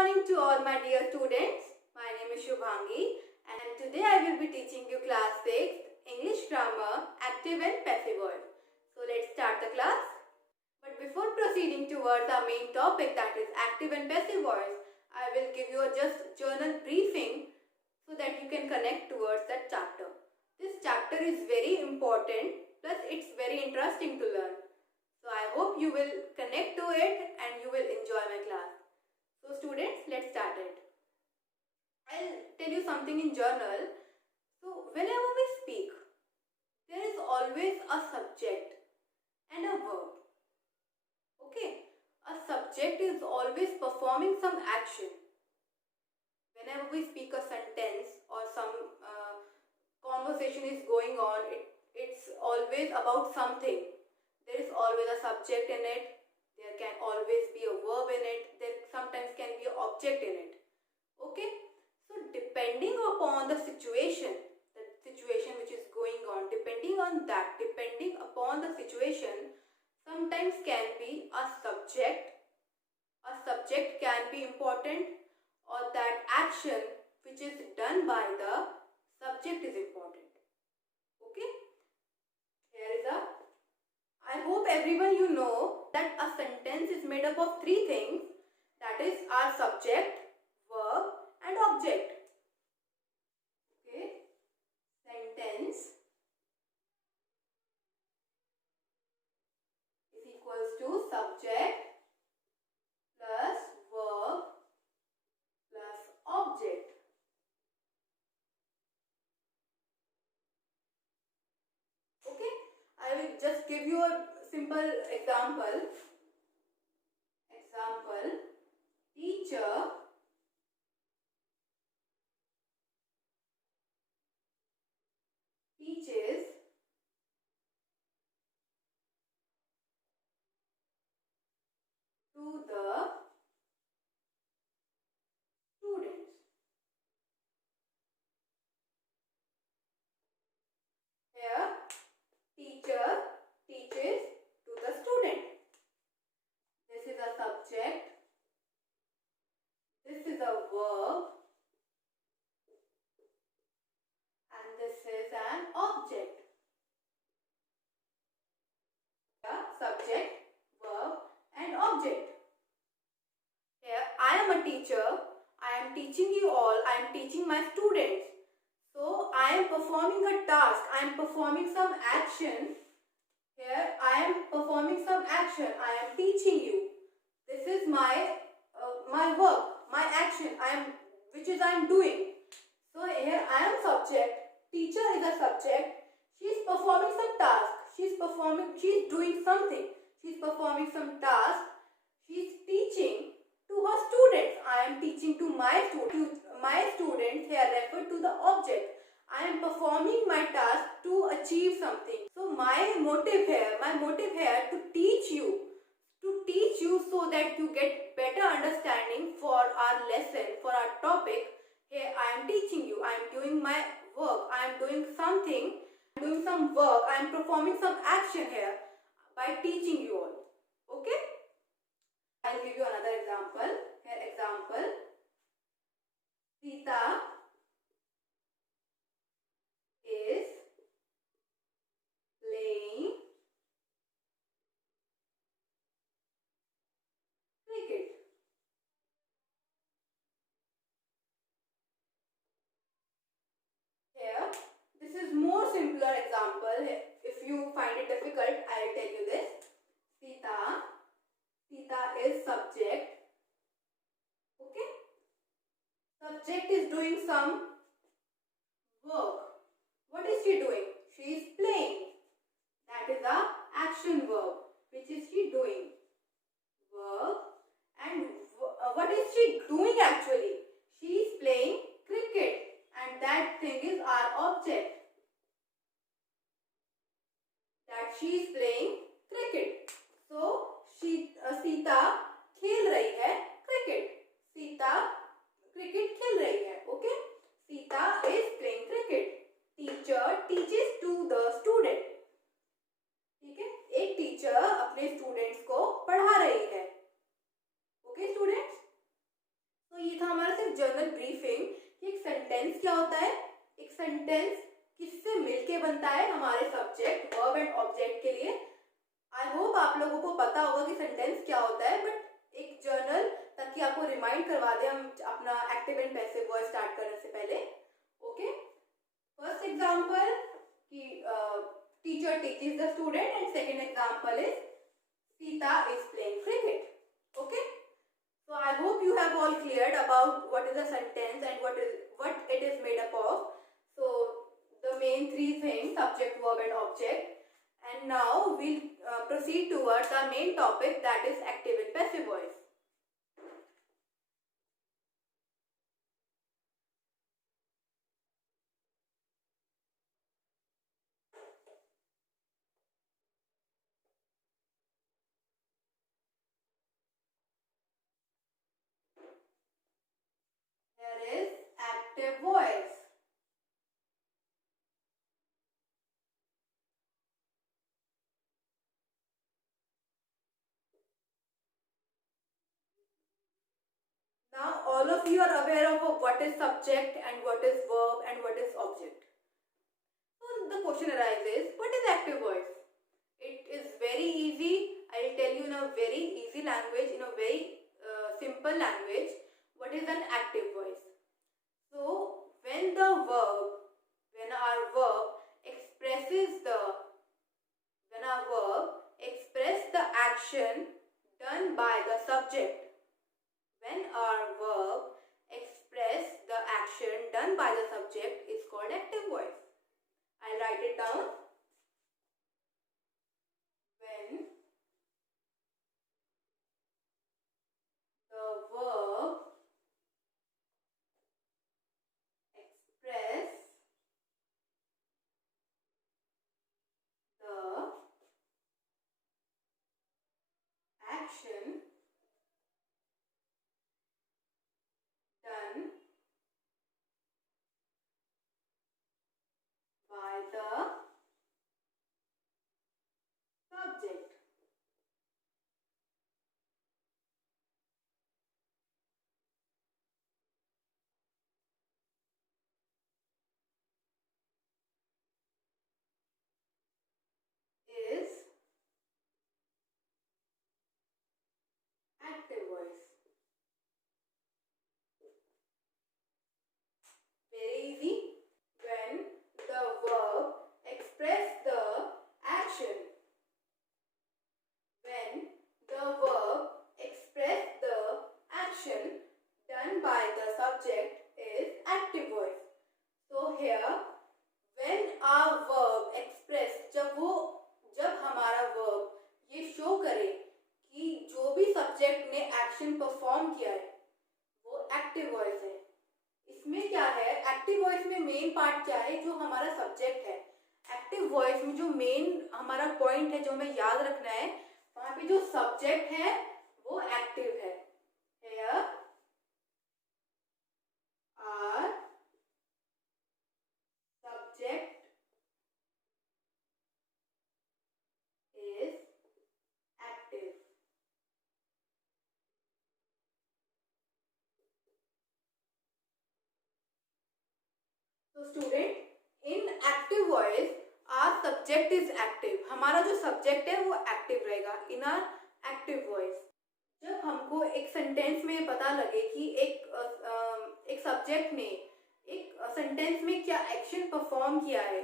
morning to all my dear students. My name is Shubhangi and today I will be teaching you class 6 English grammar active and passive voice. So let's start the class. But before proceeding towards our main topic, that is active and passive voice, I will give you a just journal briefing so that you can connect towards that chapter. This chapter is very important, plus it's very interesting to learn. So I hope you will connect to it and you will enjoy my class. So students, let's start it. I'll tell you something in journal. So whenever we speak, there is always a subject and a verb. Okay, a subject is always performing some action. Whenever we speak a sentence or some conversation is going on, it's always about something. There is always a subject in it, there can always be a verb in it, there sometimes can be an object in it. Okay, so depending upon the situation which is going on, depending upon the situation, sometimes can be a subject can be important, or that action which is done by the subject is important. Okay, here is a I hope everyone you know that a sentence is made up of three things, that is our subject, verb and object. Okay, sentence is equals to subject plus verb plus object. Okay, I will just give you a simple example. Teacher teaches to the students. Here, teacher teaches to the student. This is a subject. This is a verb. And this is an object. Yeah, subject, verb and object. Here, I am a teacher. I am teaching you all. I am teaching my students. So, I am performing a task. I am performing some action. Here, I am performing some action. I am teaching you. This is my work, my action. Which is I am doing. So here I am subject. Teacher is a subject. She is performing some task. She is doing something. She is performing some task. She is teaching to her students. I am teaching to my students. My students here refer to the object. I am performing my task to achieve something. So my motive here to teach you so that you get better understanding for our lesson, for our topic. Here I am teaching you. I am doing my work. I am doing something. I am doing some work. I am performing some action here by teaching you all. Okay? I will give you another example. Here example. Sita is playing cricket. Here, this is more simpler example. If you find it difficult, I will tell you this. Sita is subject. Okay? Subject is doing some work. What is she doing? She is playing. That is a action verb. Which is she doing? Verb. And what is she doing actually? She is playing cricket. And that thing is our object. That she is playing cricket. So, Sita खेल रही है cricket. Sita cricket खेल रही है. Okay? Sita is playing cricket. Teacher teaches to the student. ठीक है? एक teacher अपने स्टूडेंट्स को पढ़ा रही है. Okay students? So general briefing कि एक सेंटेंस क्या होता है, एक सेंटेंस किससे मिलके बनता है हमारे सब्जेक्ट, वर्ब एंड ऑब्जेक्ट के लिए। आई होप आप लोगों को पता होगा कि सेंटेंस क्या होता है, बट एक जर्नल ताकि आपको रिमाइंड करवा दें हम अपना active and passive voice start करने से पहले। ओके, फर्स्ट एग्जांपल कि teacher teaches the student and second example is Sita is playing cricket. Okay, so I hope you have all cleared about what is a sentence and what it is made up of. So the main three things, subject, verb and object. And now we'll proceed towards our main topic, that is active and passive voice. Here is active voice. Now all of you are aware of what is subject and what is verb and what is object. So the question arises, what is active voice? It is very easy. I will tell you in a very easy language, in a very simple language, what is an active voice. So when our verb expresses the action done by the subject, when our verb express the action done by the subject is called active voice. I'll write it down. When the verb express the action done by the subject is active voice. Very easy. When the verb express the action, when the verb express the action done by the subject is active voice. So here when our verb express, जब हमारा verb ये show करे कि जो भी subject ने action perform किया है वो एक्टिव वॉइस है। इसमें क्या है, एक्टिव वॉइस में मेन पार्ट क्या है, जो हमारा सब्जेक्ट है। एक्टिव वॉइस में जो मेन हमारा पॉइंट है जो हमें याद रखना है, वहां पे जो सब्जेक्ट है वो एक्टिव है। Here our subject is active. So student, in active voice our subject is active. हमारा जो सब्जेक्ट है वो एक्टिव रहेगा इन आर एक्टिव वॉइस। जब हमको एक सेंटेंस में पता लगे कि एक सब्जेक्ट ने एक सेंटेंस में क्या एक्शन परफॉर्म किया है,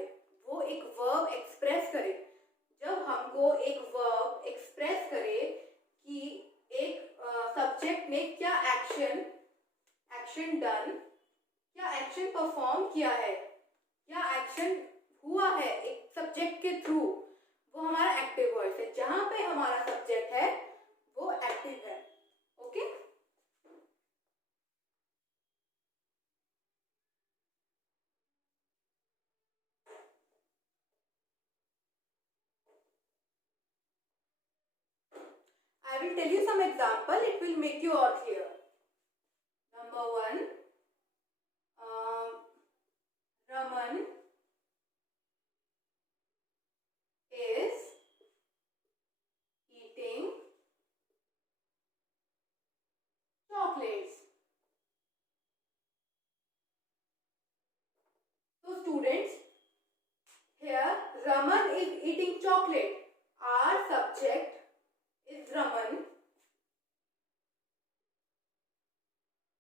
वो एक वर्ब एक्सप्रेस करे, जब हमको एक वर्ब एक्सप्रेस करे कि एक सब्जेक्ट ने क्या एक्शन डन, क्या एक्शन परफॉर्म किया है, क्या एक्शन हुआ है एक सब्जेक्ट के थ्रू, वो हमारा एक्टिव वॉइस है। जहां पे हमारा सब्जेक्ट है वो एक्टिव है। Okay, I will tell you some example, it will make you all clear. Number one, Raman is eating chocolates. is eating chocolate. Our subject is Raman.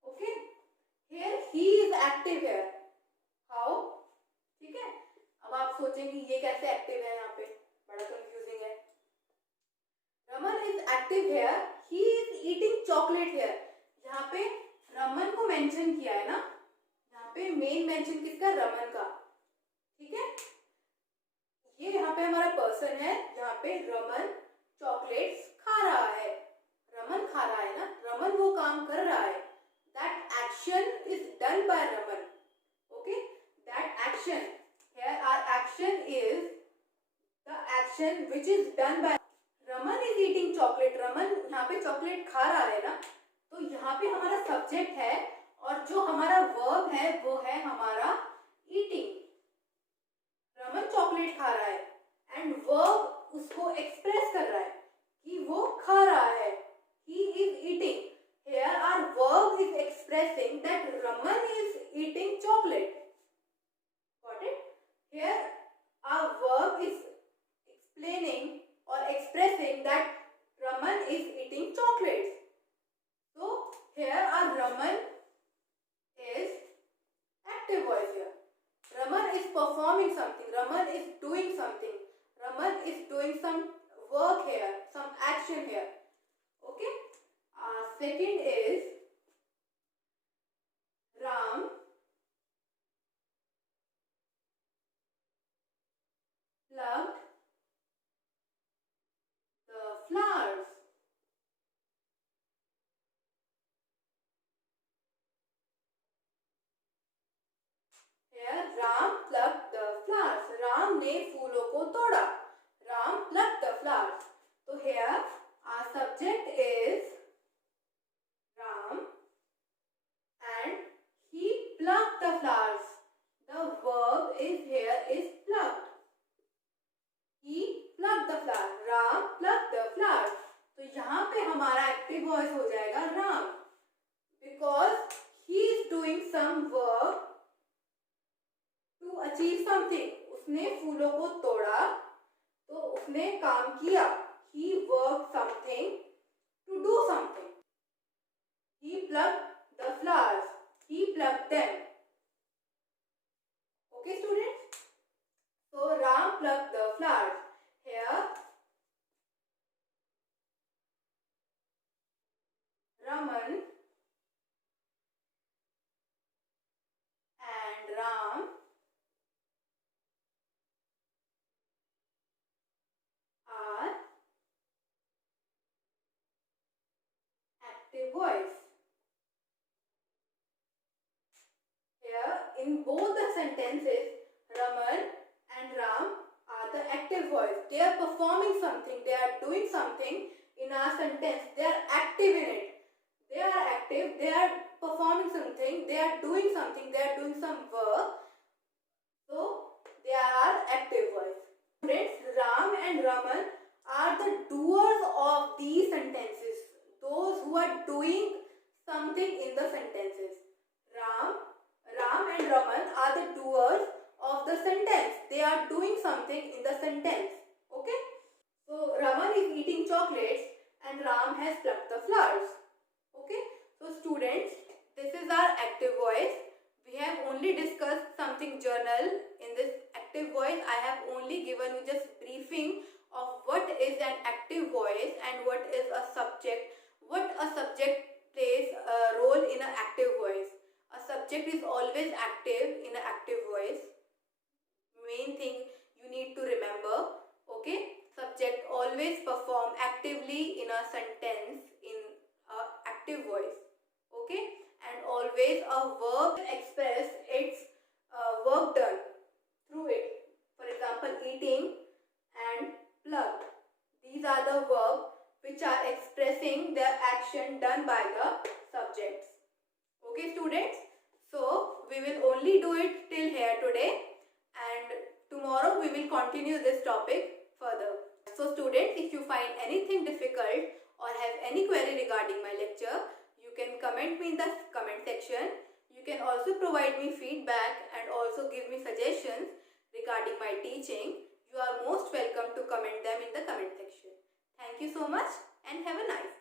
Okay. Here he is active here. How? ठीक है. अब आप सोचेंगे ये कैसे active है, यहाँ पे बड़ा कंफ्यूजिंग है. Raman is active here. He is eating chocolate here. यहाँ पे रमन को मेंशन किया है ना, यहाँ पे मेन मेंशन किसका? रमन का. ठीक है. ये यहाँ पे हमारा पर्सन है, यहाँ पे रमन चॉकलेट्स खा रहा है. रमन खा रहा है ना, रमन वो काम कर रहा है. That action is done by Raman. Okay, that action. Here our action is the action which is done by Raman is eating chocolate. Raman यहाँ पे चॉकलेट खा रहा है ना, तो यहाँ पे हमारा सब्जेक्ट है और जो हमारा वर्ब है वो है हमारा eating. रमन चॉकलेट खा रहा है एंड वर्ब उसको एक्सप्रेस कर रहा है कि वो खा रहा है. He is eating. Here our verb is expressing that Raman is eating chocolate. Got it? Here our verb is explaining or expressing that Raman is eating chocolates. So here our Raman is active voice here. Raman is performing something. Raman is doing something. Raman is doing some work here, some action here. Okay? Second is Ram plucked the flowers. Here Ram plucked the flowers. Ram ने फूलों को तोड़ा. Ram plucked the flowers. So here our subject is Ram and he plucked the flowers. The verb is here is plucked. He plucked the flowers. Ram plucked the flowers. तो यहाँ पे हमारा active voice हो जाएगा Ram, because he is doing some work to achieve something. उसने फूलों को तोड़ा तो उसने काम किया. He worked something to do something. He plucked the flowers. He plucked them. Okay, students? So Ram plucked the flowers. Here Raman and Ram are active voice. Here in both the sentences, Raman and Ram are the active voice. They are performing something. They are doing something in our sentence. They are active in it. They are active. They are performing something. They are doing something. They are doing some work. So they are active voice. Students, Ram and Raman are the doers of these sentences. Those who are doing something in the sentences. Ram and Raman are the doers of the sentence. They are doing something in the sentence. Okay? So Raman is eating chocolates and Ram has plucked the flowers. Okay? So students, this is our active voice. We have only discussed something general in this active voice. I have only given you just briefing of what is an active voice and what is a subject. What a subject plays a role in an active voice. A subject is always active in an active voice. Main thing you need to remember. Okay? Subject always perform actively in a sentence in a active voice. Okay? And always a verb express its work done through it. For example, eating and plucked. These are the verbs which are expressing the action done by the subjects. Okay, students? So we will only do it till here today, and tomorrow we will continue this topic further. So students, if you find anything difficult or have any query regarding my lecture, you can comment me in the comment section. You can also provide me feedback and also give me suggestions regarding my teaching. You are most welcome you so much and have a nice day.